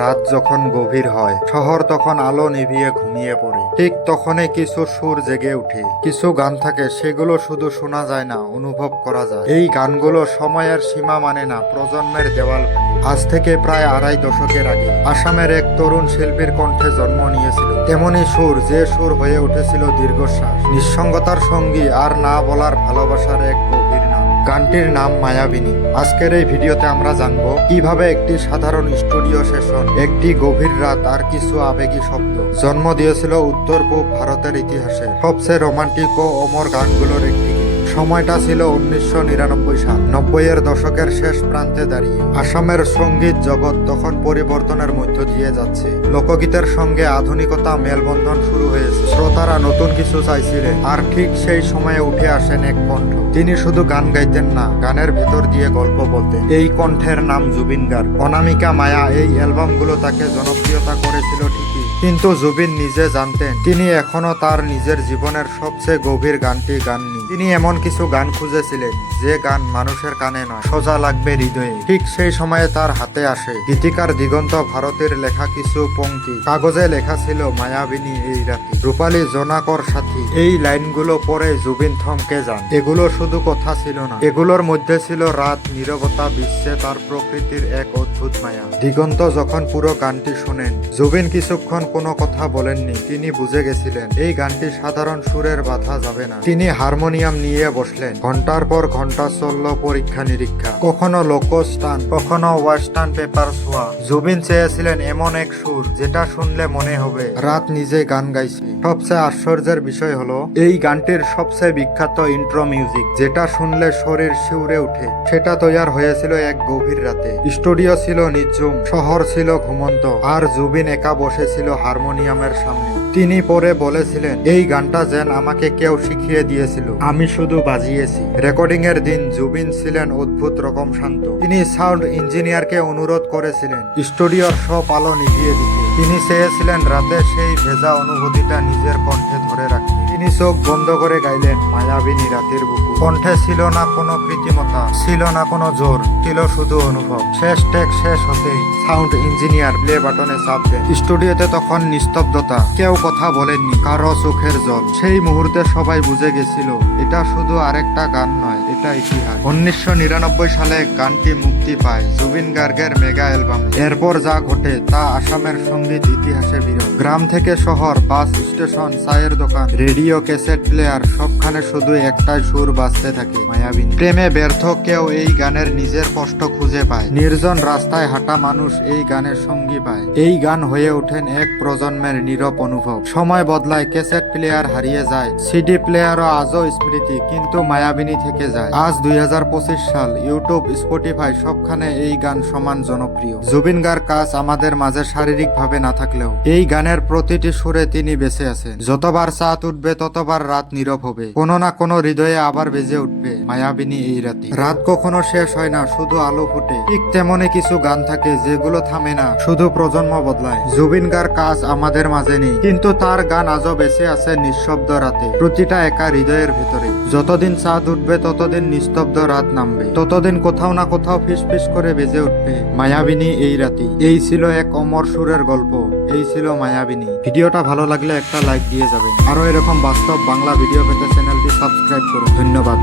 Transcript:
রাত যখন গভীর হয়, শহর তখন আলো নিভিয়ে ঘুমিয়ে পড়ে, ঠিক তখনই কিছু সুর জেগে ওঠে। কিছু গান থাকে, সেগুলো শুধু শোনা যায় না, অনুভব করা যায়। এই গানগুলো সময়ের সীমা মানে না, প্রজন্মের দেওয়াল। আজ থেকে প্রায় আড়াই দশকের আগে আসামের এক তরুণ শিল্পীর কণ্ঠে জন্ম নিয়েছিল তেমনি সুর, যে সুর হয়ে উঠেছিল দীর্ঘশ্বাস, নিঃসঙ্গতার সঙ্গী, আর না বলার ভালোবাসার এক গভীর নাম। গানটির নাম মায়াবিনী। আজকের এই ভিডিওতে আমরা জানবো কিভাবে একটি সাধারণ স্টুডিও সেশন, একটি গভীর রাত আর কিছু আবেগী শব্দ জন্ম দিয়েছিল উত্তর পূর্ব ভারতের ইতিহাসে সবচেয়ে রোমান্টিক ও অমর গানগুলোর একটি। সময়টা ছিল 1999 সাল। 90-এর দশকের শেষ প্রান্তে দাঁড়িয়ে আসামের সঙ্গীত জগৎ তখন পরিবর্তনের মধ্য দিয়ে যাচ্ছে। লোকগীতের সঙ্গে আধুনিকতা মেলবন্ধন শুরু হয়েছে। শ্রোতারা নতুন কিছু চাইছিলেন, আর ঠিক সেই সময়ে উঠে আসেন এক কণ্ঠ। তিনি শুধু গান গাইতেন না, গানের ভেতর দিয়ে গল্প বলতেন। এই কণ্ঠের নাম জুবিন গার্গ। অনামিকা মায়া এই অ্যালবামগুলো তাকে জনপ্রিয়তা করেছিল ঠিকই, কিন্তু জুবিন নিজে জানতেন তিনি এখনো তার নিজের জীবনের সবচেয়ে গভীর গানটি গাননি। তিনি এমন কিছু গান খুঁজেছিলেন যে গান মানুষের কানে নয়, সোজা লাগবে হৃদয়ে। ঠিক সেই সময়ে তার হাতে আসে গীতিকার দিগন্ত ভারতের লেখা কিছু পংক্তি। কাগজে লেখা ছিল মায়াবিনী এই রাতে, রূপালী জোনাকর সাথী। এই লাইনগুলো পরে জুবিন থমকে যান। এগুলো শুধু কথা ছিল না, এগুলোর মধ্যে ছিল রাত, নীরবতা, বিশ্বে তার প্রকৃতির এক অদ্ভুত মায়া। দিগন্ত যখন পুরো গানটি শোনেন, জুবিন কিছুক্ষণ কোনো কথা বলেননি। তিনি বুঝে গেছিলেন এই গানটি সাধারণ সুরের বাধা যাবে না। তিনি হারমোনিয়াম নিয়ে বসলেন। ঘন্টার পর ঘন্টা চলল পরীক্ষা নিরীক্ষা, কখনো লোকস্টান, কখনো ওয়েস্টার্ন পেপার সোয়া। জুবিন চেয়েছিলেন এমন এক সুর যেটা শুনলে মনে হবে রাত নিজে গান গাইছে। সবচেয়ে আশ্চর্যের বিষয় হলো এই গানটির সবচেয়ে বিখ্যাত ইন্ট্রো মিউজিক, যেটা শুনলে শরীর শিউরে উঠে, সেটা তৈয়ার হয়েছিল এক গভীর রাতে। স্টুডিও ছিল নিঝুম, শহর ছিল ঘুমন্ত, আর জুবিন একা বসেছিল হারমোনিয়ামের সামনে। তিনি পরে বলেছিলেন এই গানটা যেন আমাকে কেউ শিখিয়ে দিয়েছিল, আমি শুধু বাজিয়েছি। রেকর্ডিং এর দিন জুবিন ছিলেন অদ্ভুত রকম শান্ত। তিনি সাউন্ড ইঞ্জিনিয়ারকে অনুরোধ করেছিলেন স্টুডিওর সব আলো নিভিয়ে দিতে। তিনি চেয়েছিলেন রাতে সেই ভেজা অনুভূতিটা নিজের কণ্ঠে ধরে রাখতে। তিনি চোখ বন্ধ করে গাইলেন মায়াবিনী রাতের বুকু। কণ্ঠে ছিল না কোনো কৃত্রিমতা, ছিল না কোনো জোর, ছিল শুধু অনুভব। শেষ টেক শেষ হতেই সাউন্ড ইঞ্জিনিয়ার প্লে বাটনে চাপ দেন। স্টুডিওতে তখন নিস্তব্ধতা, কেউ কথা বলেননি, কারো চোখের জল। সেই মুহূর্তে সবাই বুঝে গেছিল এটা শুধু আরেকটা গান নয়, এটা ইতিহাস। 1999 সালে গানটি মুক্তি পায় জুবিন গার্গের মেগা অ্যালবাম। এরপর যা ঘটে তা আসামের সঙ্গীত ইতিহাসে বিরল। গ্রাম থেকে শহর, বাস স্টেশন, চায়ের দোকান, রেডিও, ক্যাসেট প্লেয়ার, সবখানে শুধু একটাই সুর বাজতে থাকে, মায়াবিনী। প্রেমে ব্যর্থ কেউ এই গানের নিজের কষ্ট খুঁজে পায়। নির্জন রাস্তায় হাঁটা মানুষ এই গানের সঙ্গী পায়। এই গান হয়ে ওঠেন এক প্রজন্মের নীরব অনুভব। সময় বদলায়, ক্যাসেট প্লেয়ার হারিয়ে যায়, সিডি প্লেয়ারও আজও স্মৃতি, কিন্তু মায়াবিনী থেকে যায়। আজ 2025 সাল, ইউটিউব, স্পটিফাই, সবখানে এই গান সমান জনপ্রিয়। জুবিন গার্গ কাজ আমাদের মাঝে শারীরিক ভাবে না থাকলেও এই গানের প্রতিটি সুরে তিনি বেঁচে আছেন। যতবার চাঁদ উঠবে ততবার রাত নীরব হবে, কোনো না কোনো হৃদয়ে আবার বেজে উঠবে মায়াবিনী এই রাতে। রাত কখনো শেষ হয় না, শুধু আলো ফুটে। ঠিক তেমনই কিছু গান থাকে যেগুলো থামে না, শুধু প্রজন্ম বদলায়। জুবিন গার্গ কাজ আমাদের মাঝে নেই, কিন্তু তার গান আজও বেঁচে আছে নিঃশব্দ রাতে, প্রতিটা একা হৃদয়ের ভেতরে। যতদিন চাঁদ উঠবে ততদিন নিস্তব্ধ রাত নামবে, ততদিন কোথাও না কোথাও ফিস ফিস করে বেজে উঠবে মায়াবিনী এই রাতে। এই ছিল এক অমর সুরের গল্প, এই ছিল মায়াবিনী। ভিডিওটা ভালো লাগলে একটা লাইক দিয়ে যাবেন। আরো এরকম বাস্তব বাংলা ভিডিও পেতে চ্যানেলটি সাবস্ক্রাইব করুন। ধন্যবাদ।